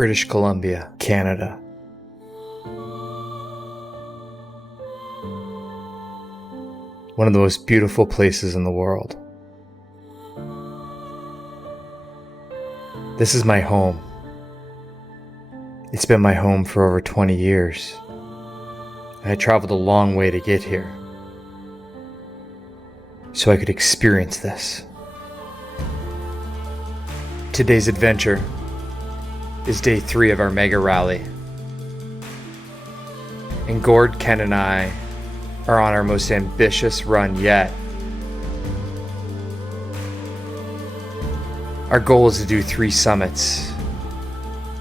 British Columbia, Canada. One of the most beautiful places in the world. This is my home. It's been my home for over 20 years. I traveled a long way to get here, so I could experience this. Today's adventure is day 3 of our mega rally. And Gord, Ken, and I are on our most ambitious run yet. Our goal is to do 3 summits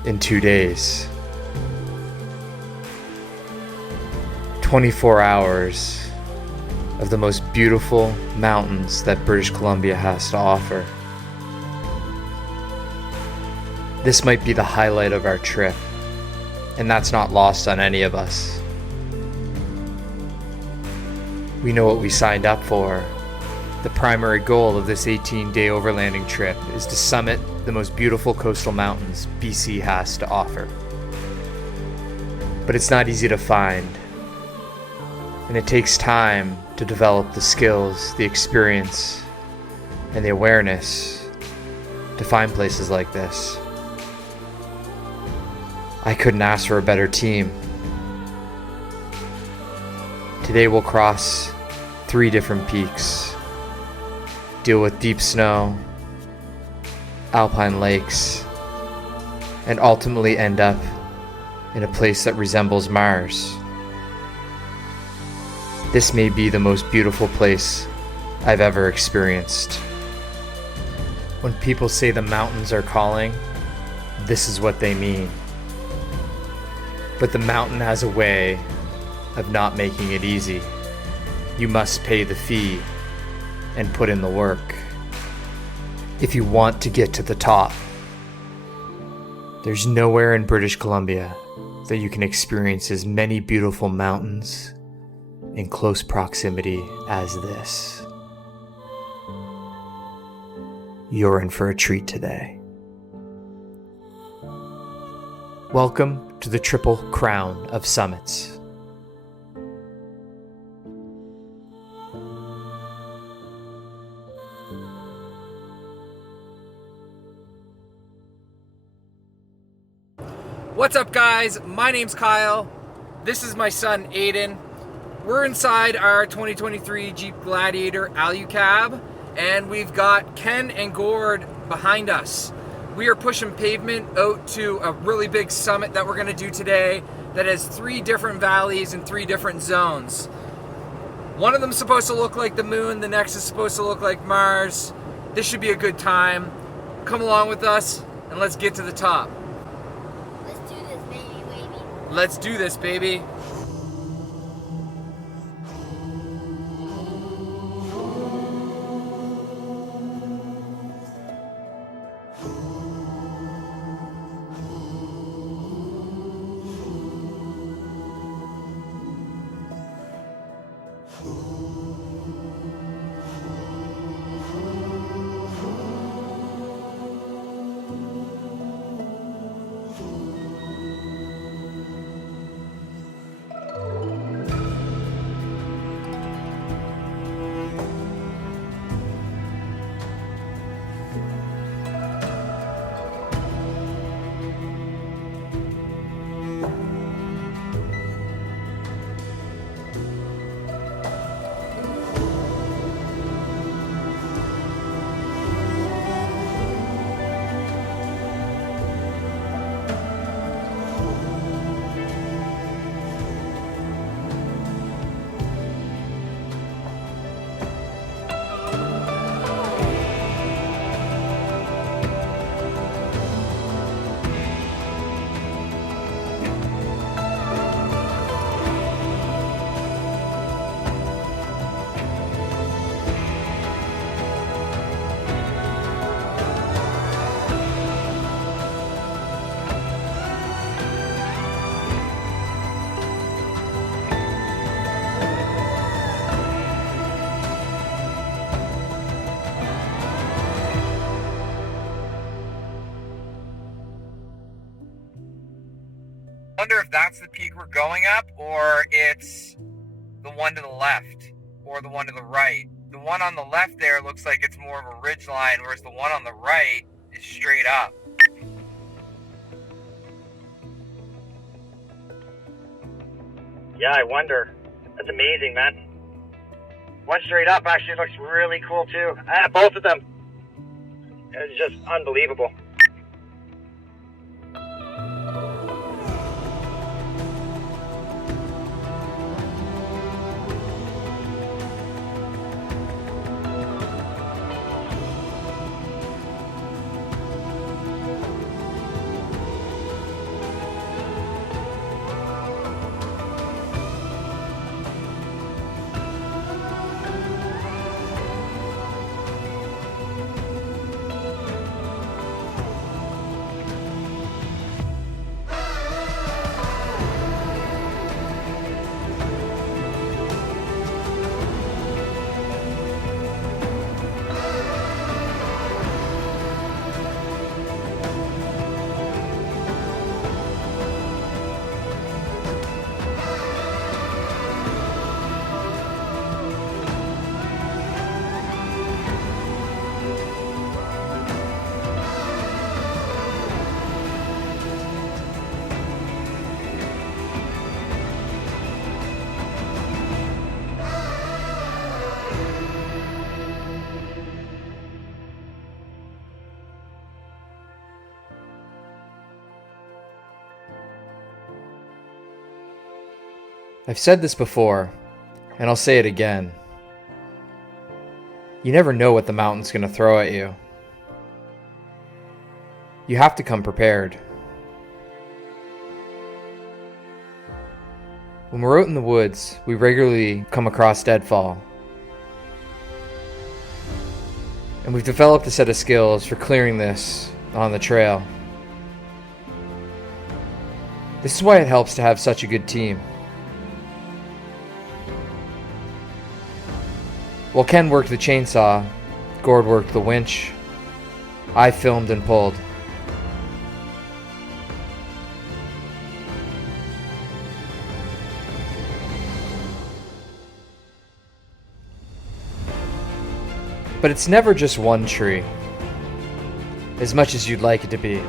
in 2 days. 24 hours of the most beautiful mountains that British Columbia has to offer. This might be the highlight of our trip, and that's not lost on any of us. We know what we signed up for. The primary goal of this 18-day overlanding trip is to summit the most beautiful coastal mountains BC has to offer. But it's not easy to find, and it takes time to develop the skills, the experience, and the awareness to find places like this. I couldn't ask for a better team. Today we'll cross 3 different peaks, deal with deep snow, alpine lakes, and ultimately end up in a place that resembles Mars. This may be the most beautiful place I've ever experienced. When people say the mountains are calling, this is what they mean. But the mountain has a way of not making it easy. You must pay the fee and put in the work if you want to get to the top. There's nowhere in British Columbia that you can experience as many beautiful mountains in close proximity as this. You're in for a treat today. Welcome to the Triple Crown of Summits. What's up, guys? My name's Kyle. This is my son Aiden. We're inside our 2023 Jeep Gladiator Alucab, and we've got Ken and Gord behind us. We are pushing pavement out to a really big summit that we're going to do today that has 3 different valleys and 3 different zones. One of them is supposed to look like the moon, the next is supposed to look like Mars. This should be a good time. Come along with us and let's get to the top. Let's do this, baby. Let's do this, baby. wonder if that's the peak we're going up, or it's the one to the left, or the one to the right. The one on the left there looks like it's more of a ridge line, whereas the one on the right is straight up. Yeah, I wonder. That's amazing, man. One straight up actually looks really cool too. Both of them. It's just unbelievable. I've said this before, and I'll say it again. You never know what the mountain's going to throw at you. You have to come prepared. When we're out in the woods, we regularly come across deadfall. And we've developed a set of skills for clearing this on the trail. This is why it helps to have such a good team. While Ken worked the chainsaw, Gord worked the winch. I filmed and pulled. But it's never just one tree, as much as you'd like it to be.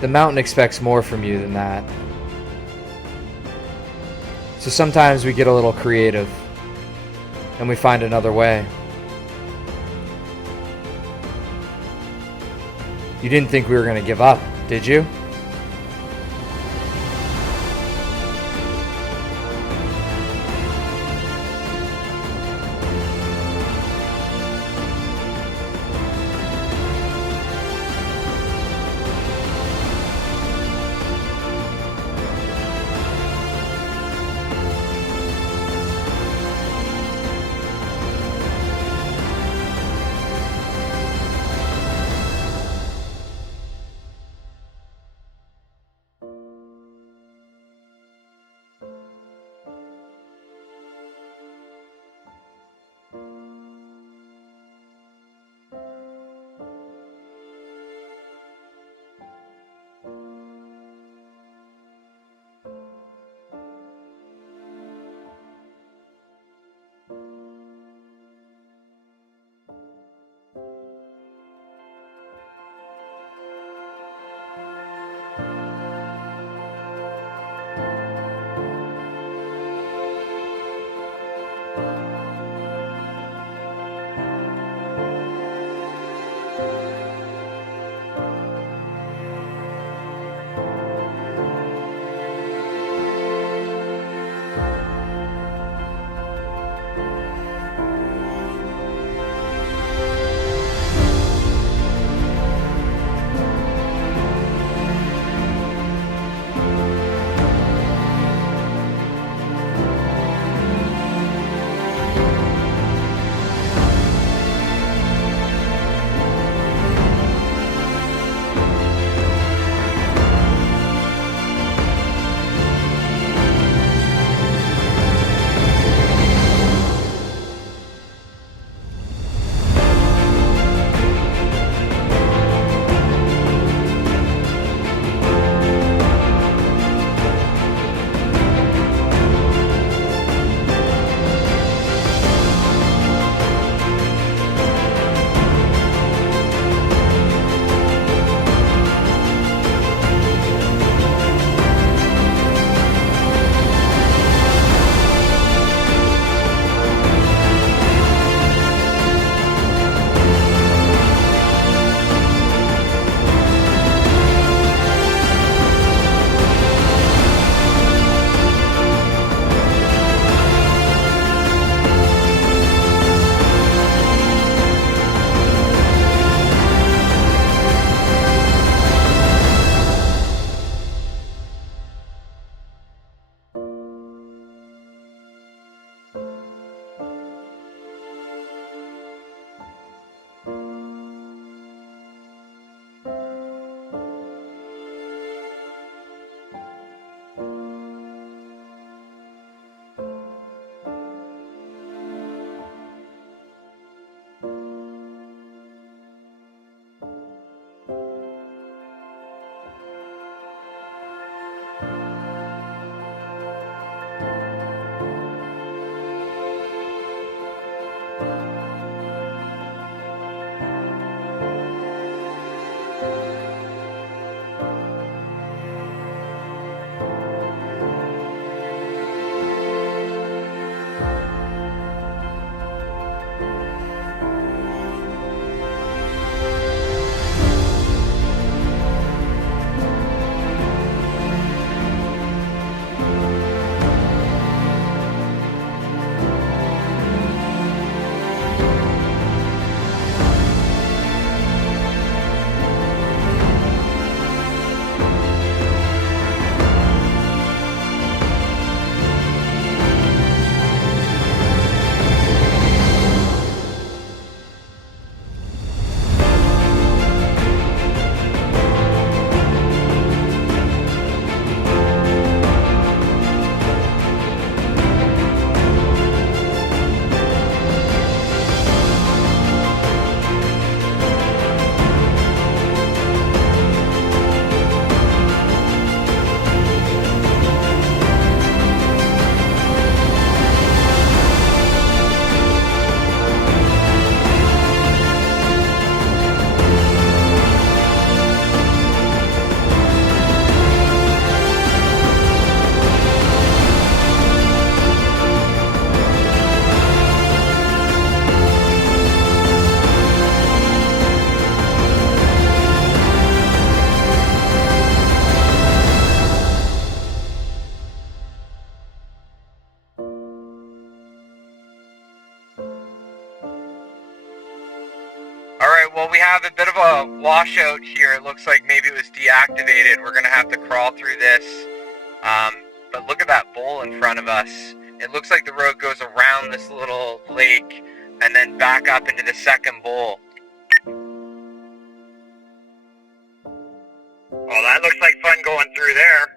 The mountain expects more from you than that. So sometimes we get a little creative, and we find another way. You didn't think we were going to give up, did you? well, we have a bit of a washout here. It looks like maybe it was deactivated. We're gonna have to crawl through this. But look at that bowl in front of us. It looks like the road goes around this little lake and then back up into the second bowl. Well, that looks like fun going through there.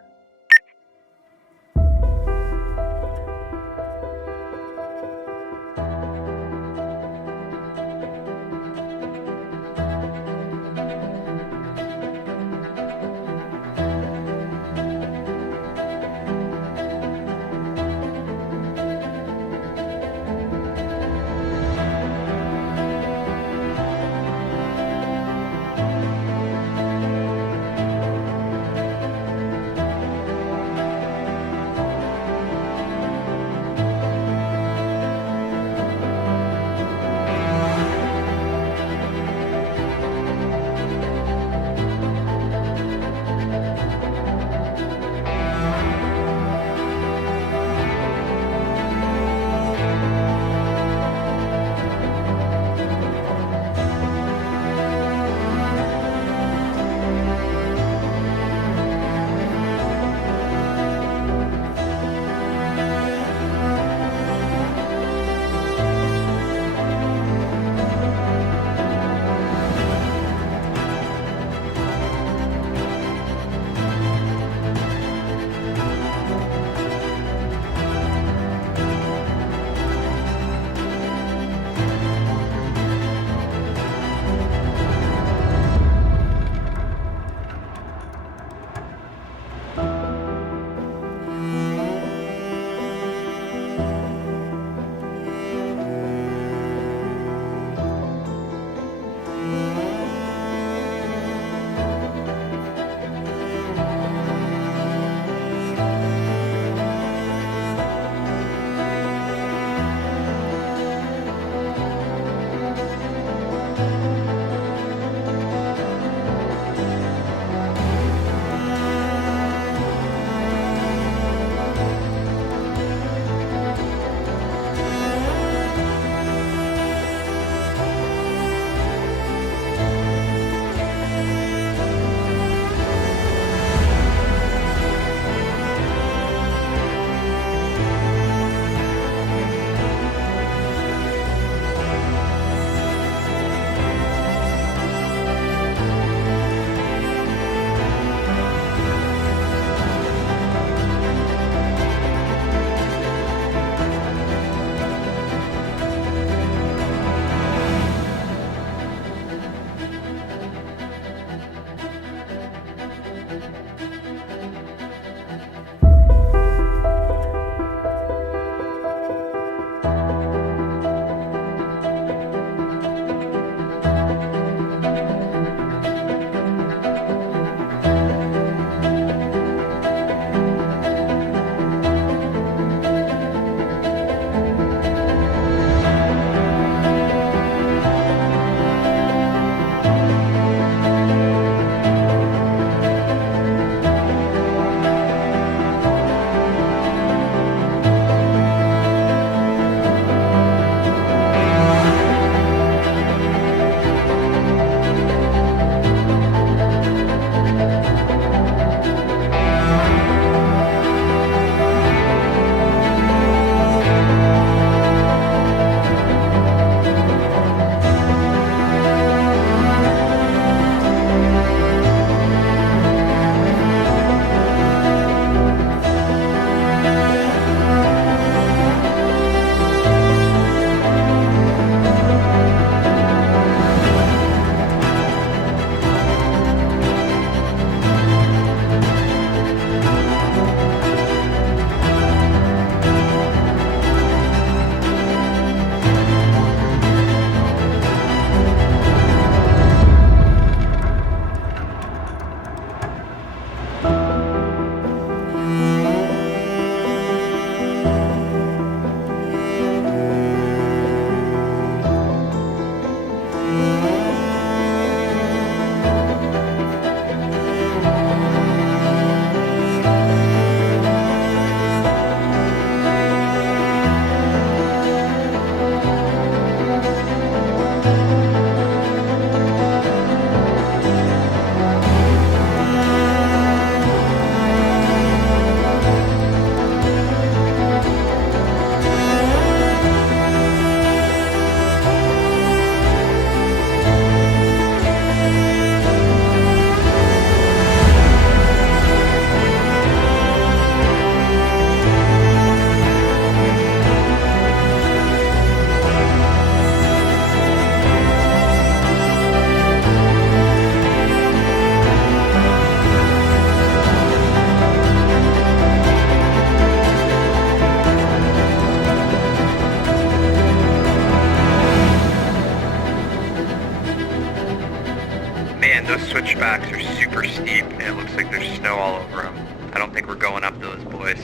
Those switchbacks are super steep and it looks like there's snow all over them. I don't think we're going up those, boys.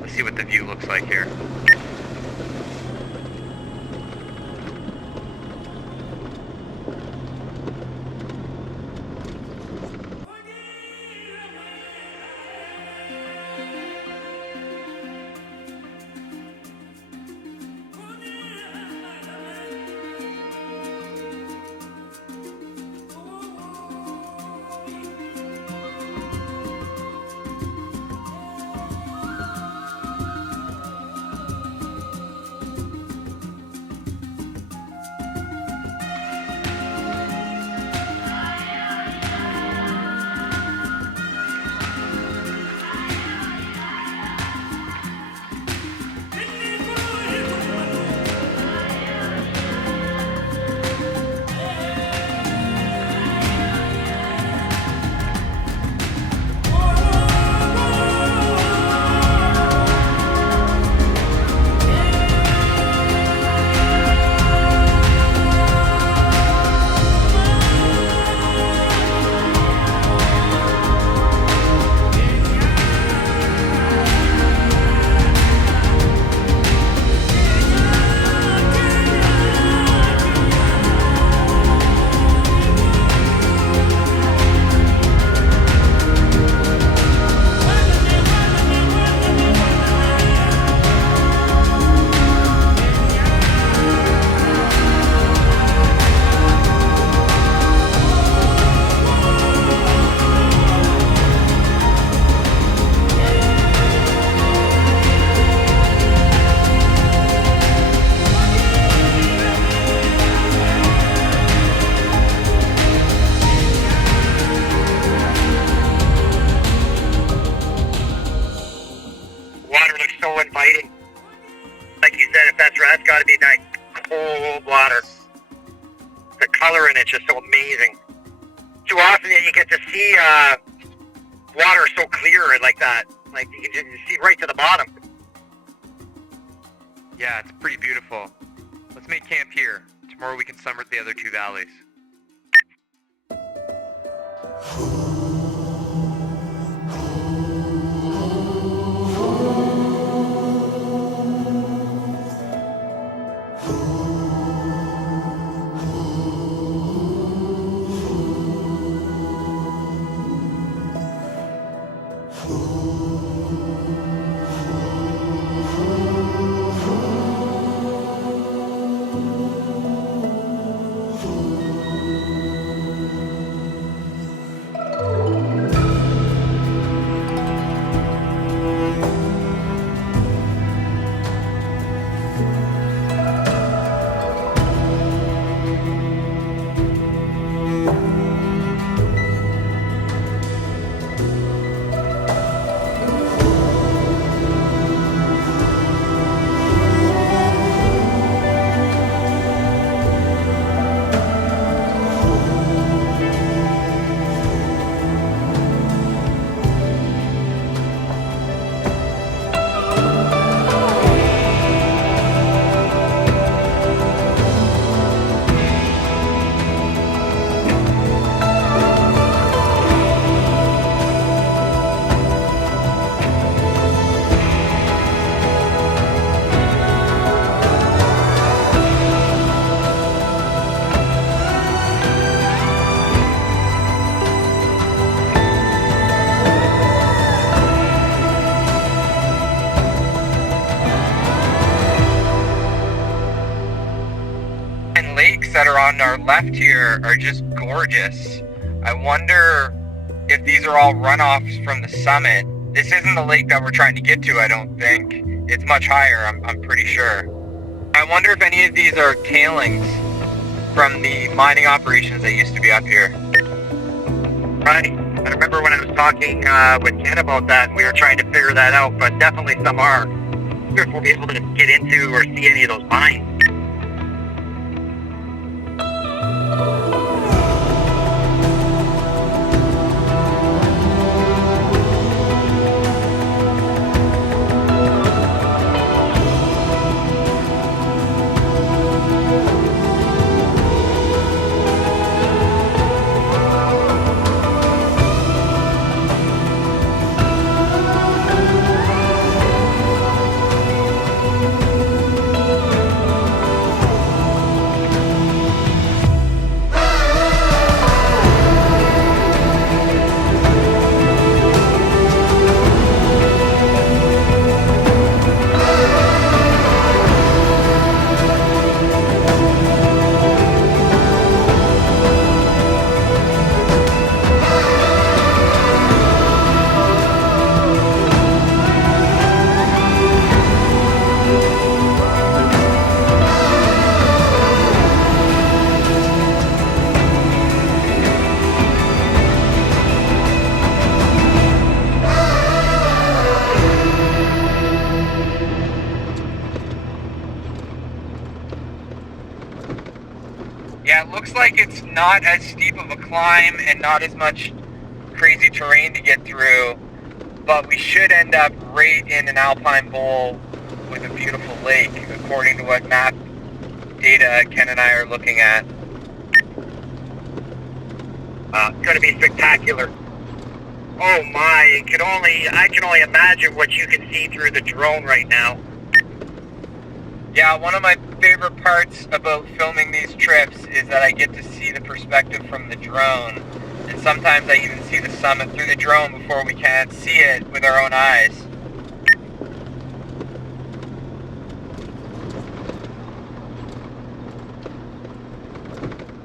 Let's see what the view looks like here. That's got to be that cold water. The color in it's just so amazing. Too often you get to see water so clear like that. Like you can just see right to the bottom. Yeah, it's pretty beautiful. Let's make camp here. Tomorrow we can summer the other two valleys. That are on our left here are just gorgeous. I wonder if these are all runoffs from the summit. This isn't the lake that we're trying to get to, I don't think. It's much higher, I'm pretty sure. I wonder if any of these are tailings from the mining operations that used to be up here. Right. I remember when I was talking with Ken about that, and we were trying to figure that out, but definitely some are. I wonder if we'll be able to get into or see any of those mines. Yeah, it looks like it's not as steep of a climb and not as much crazy terrain to get through, but we should end up right in an alpine bowl with a beautiful lake, according to what map data Ken and I are looking at. It's going to be spectacular. Oh my, I can only imagine what you can see through the drone right now. Yeah, one of my favorite parts about filming these trips is that I get to see the perspective from the drone. And sometimes I even see the summit through the drone before we can see it with our own eyes.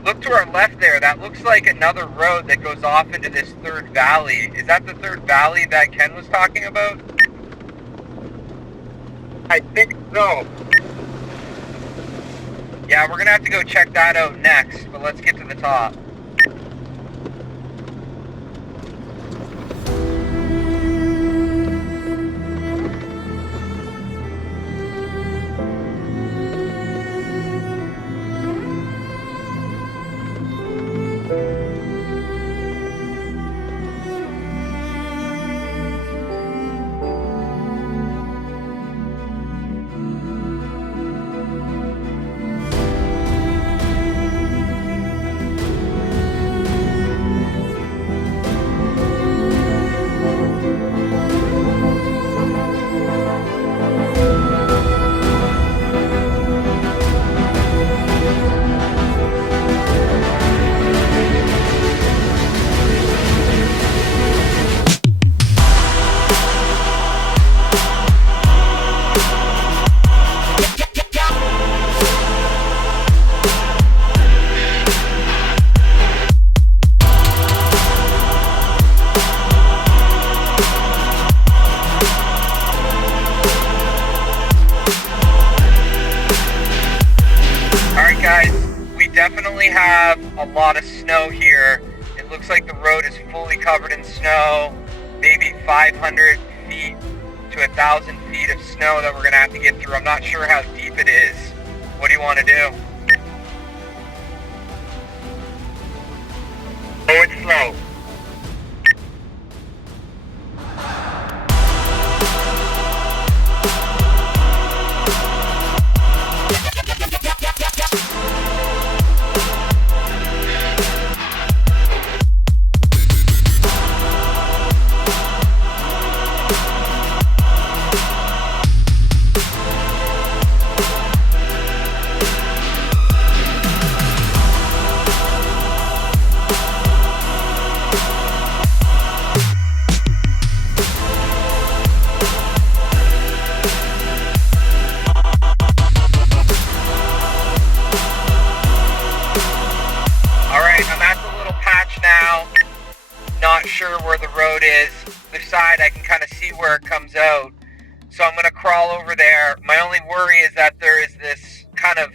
Look to our left there, that looks like another road that goes off into this third valley. Is that the third valley that Ken was talking about? I think so. Yeah, we're gonna have to go check that out next, but let's get to the top. Definitely have a lot of snow here. It looks like the road is fully covered in snow, maybe 500 feet to 1,000 feet of snow that we're gonna have to get through. I'm not sure how deep it is. What do you want to do? Oh, it's slow. Not sure where the road is. The side I can kind of see where it comes out, so I'm gonna crawl over there. My only worry is that there is this kind of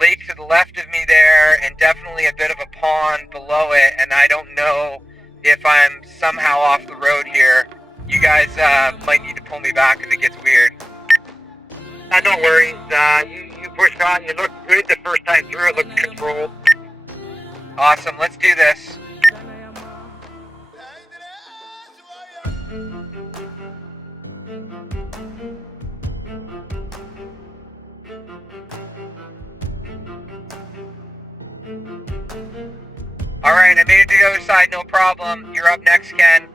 lake to the left of me there, and definitely a bit of a pond below it, and I don't know if I'm somehow off the road here. You guys might need to pull me back if it gets weird. No worries. You pushed on. You looked good the first time through. It looked controlled. Awesome. Let's do this. Alright, I made it to the other side, no problem. You're up next, Ken.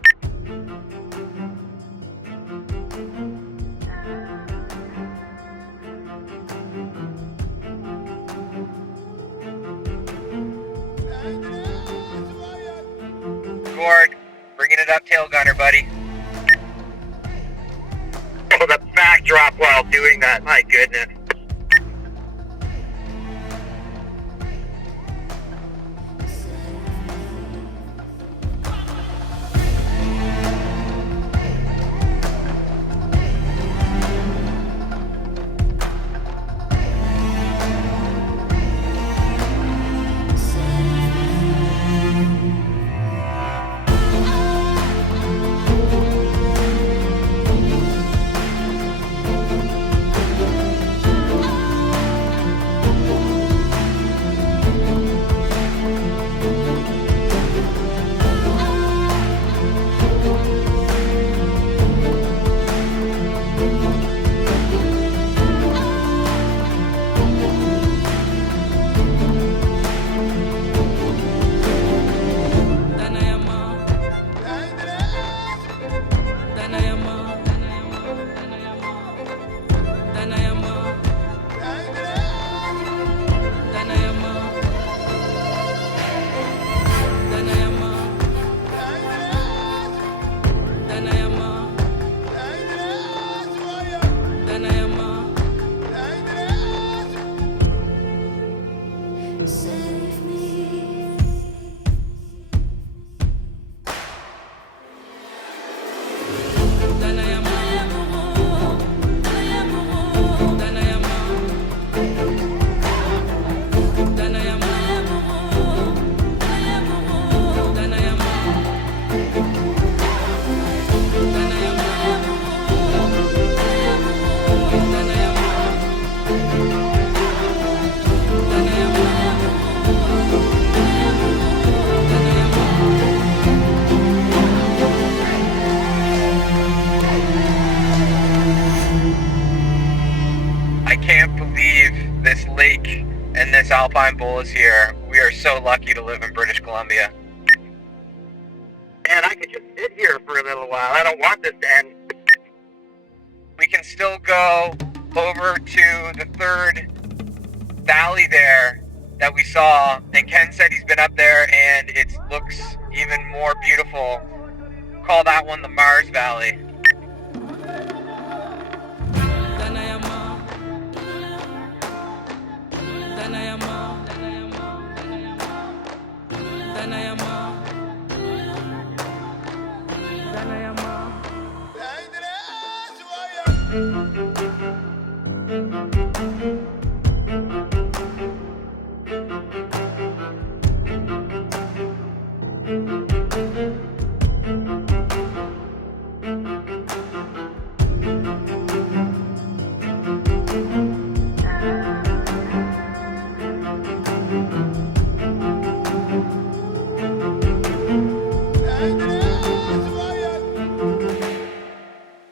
Gord, bringing it up tail gunner, buddy. Oh, the backdrop while doing that, my goodness. alpine bulls here. We are so lucky to live in British Columbia. Man, I could just sit here for a little while. I don't want this to end. We can still go over to the third valley there that we saw, and Ken said he's been up there and it looks even more beautiful. Call that one the Mars Valley.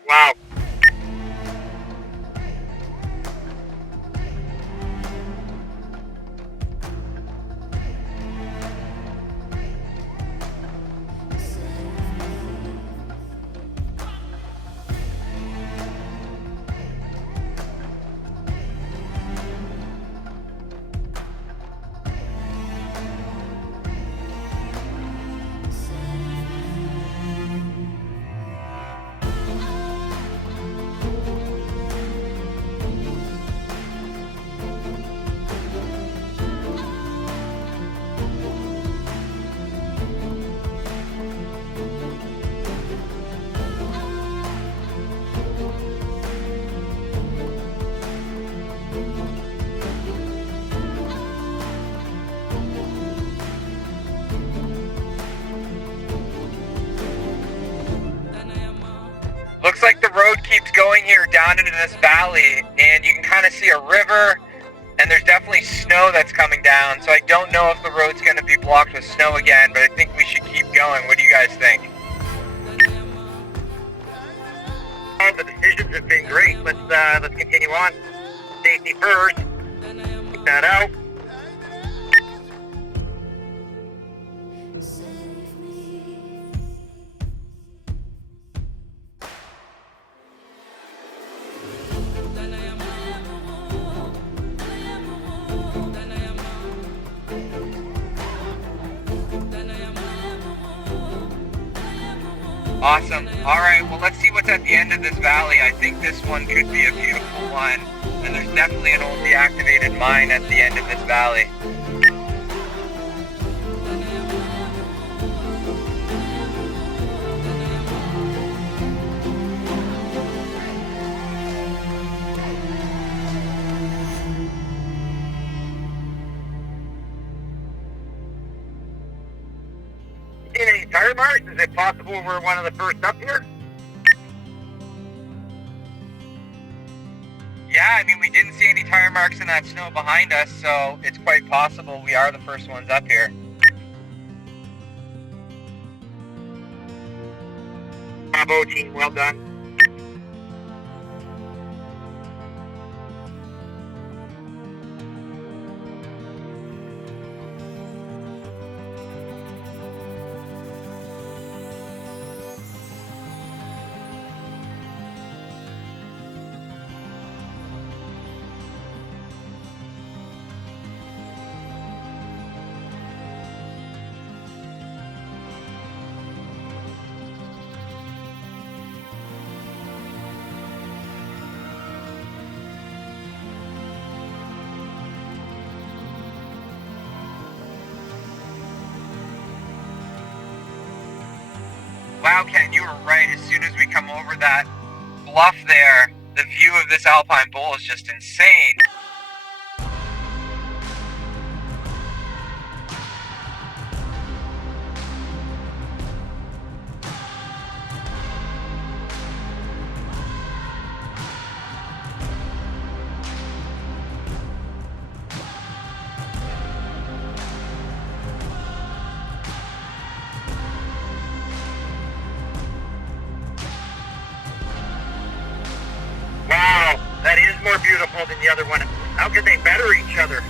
Wow. Looks like the road keeps going here down into this valley, and you can kind of see a river, and there's definitely snow that's coming down, so I don't know if the road's going to be blocked with snow again, but I think we should keep going. What do you guys think? The decisions have been great. Let's continue on. Safety first. Check that out. Awesome. All right, well, let's see what's at the end of this valley. I think this one could be a beautiful one, and there's definitely an old deactivated mine at the end of this valley. Seen any tire marks? Is it possible we're one of the first up here? Yeah, I mean, we didn't see any tire marks in that snow behind us, so it's quite possible we are the first ones up here. Bravo team, well done. Wow, Ken, you were right. As soon as we come over that bluff there, the view of this alpine bowl is just insane. Wow, that is more beautiful than the other one. How could they better each other?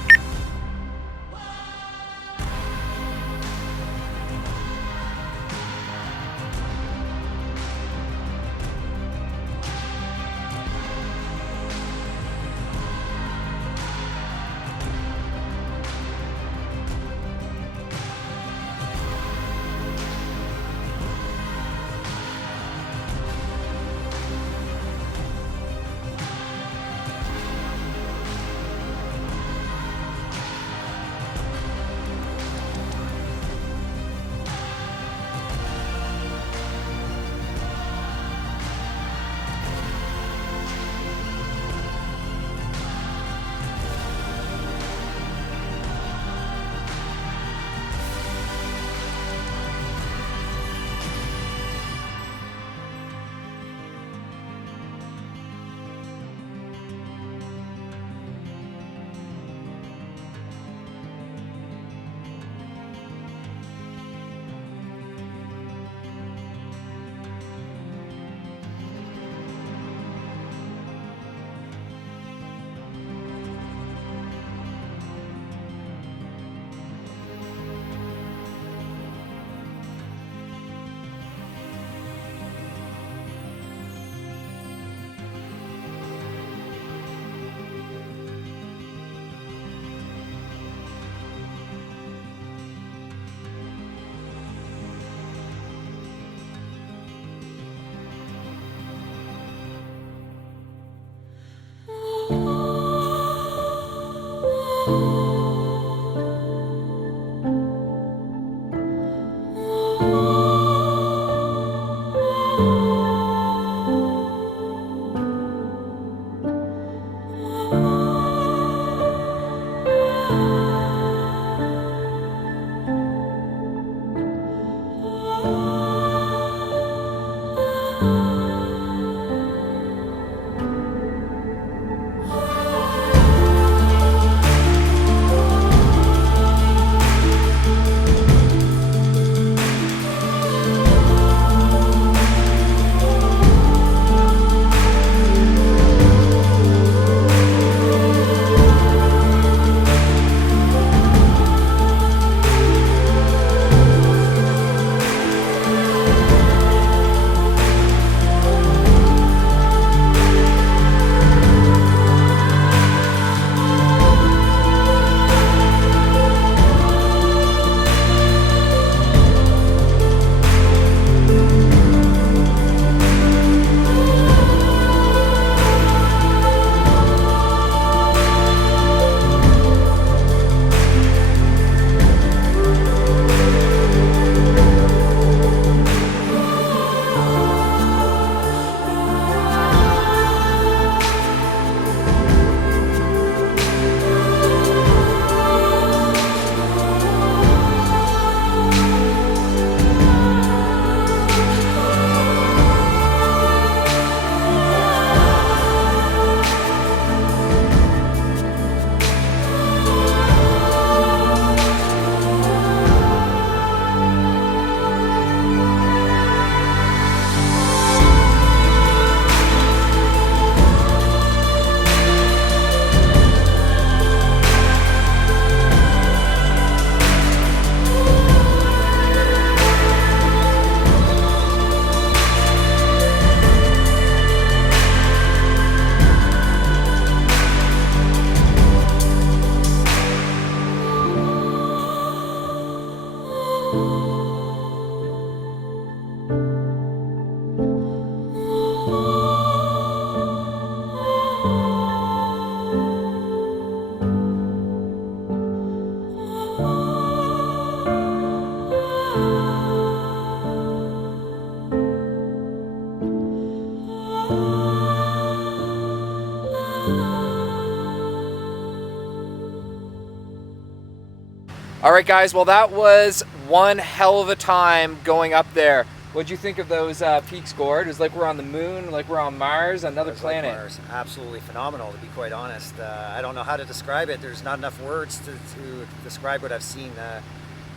right, guys. Well, that was one hell of a time going up there. What'd you think of those peaks, Gord? It was like we're on the moon, like we're on Mars, another planet. Like Mars. Absolutely phenomenal, to be quite honest. I don't know how to describe it. There's not enough words to describe what I've seen.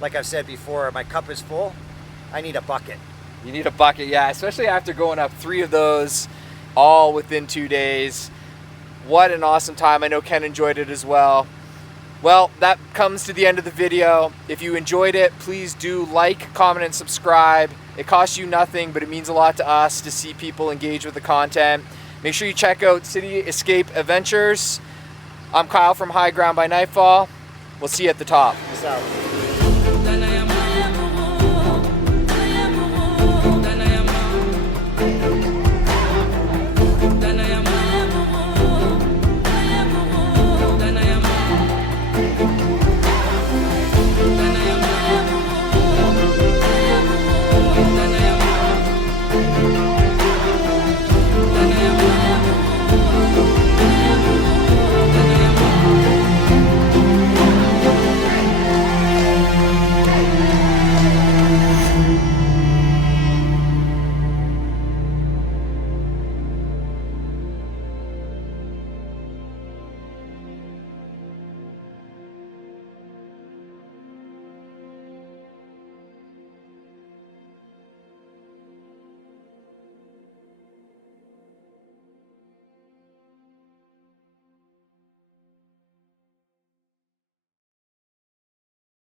Like I've said before, my cup is full. I need a bucket. You need a bucket, yeah, especially after going up 3 of those all within 2 days. What an awesome time. I know Ken enjoyed it as well. Well, that comes to the end of the video. If you enjoyed it, please do like, comment, and subscribe. It costs you nothing, but it means a lot to us to see people engage with the content. Make sure you check out City Escape Adventures. I'm Kyle from High Ground by Nightfall. We'll see you at the top. Peace out.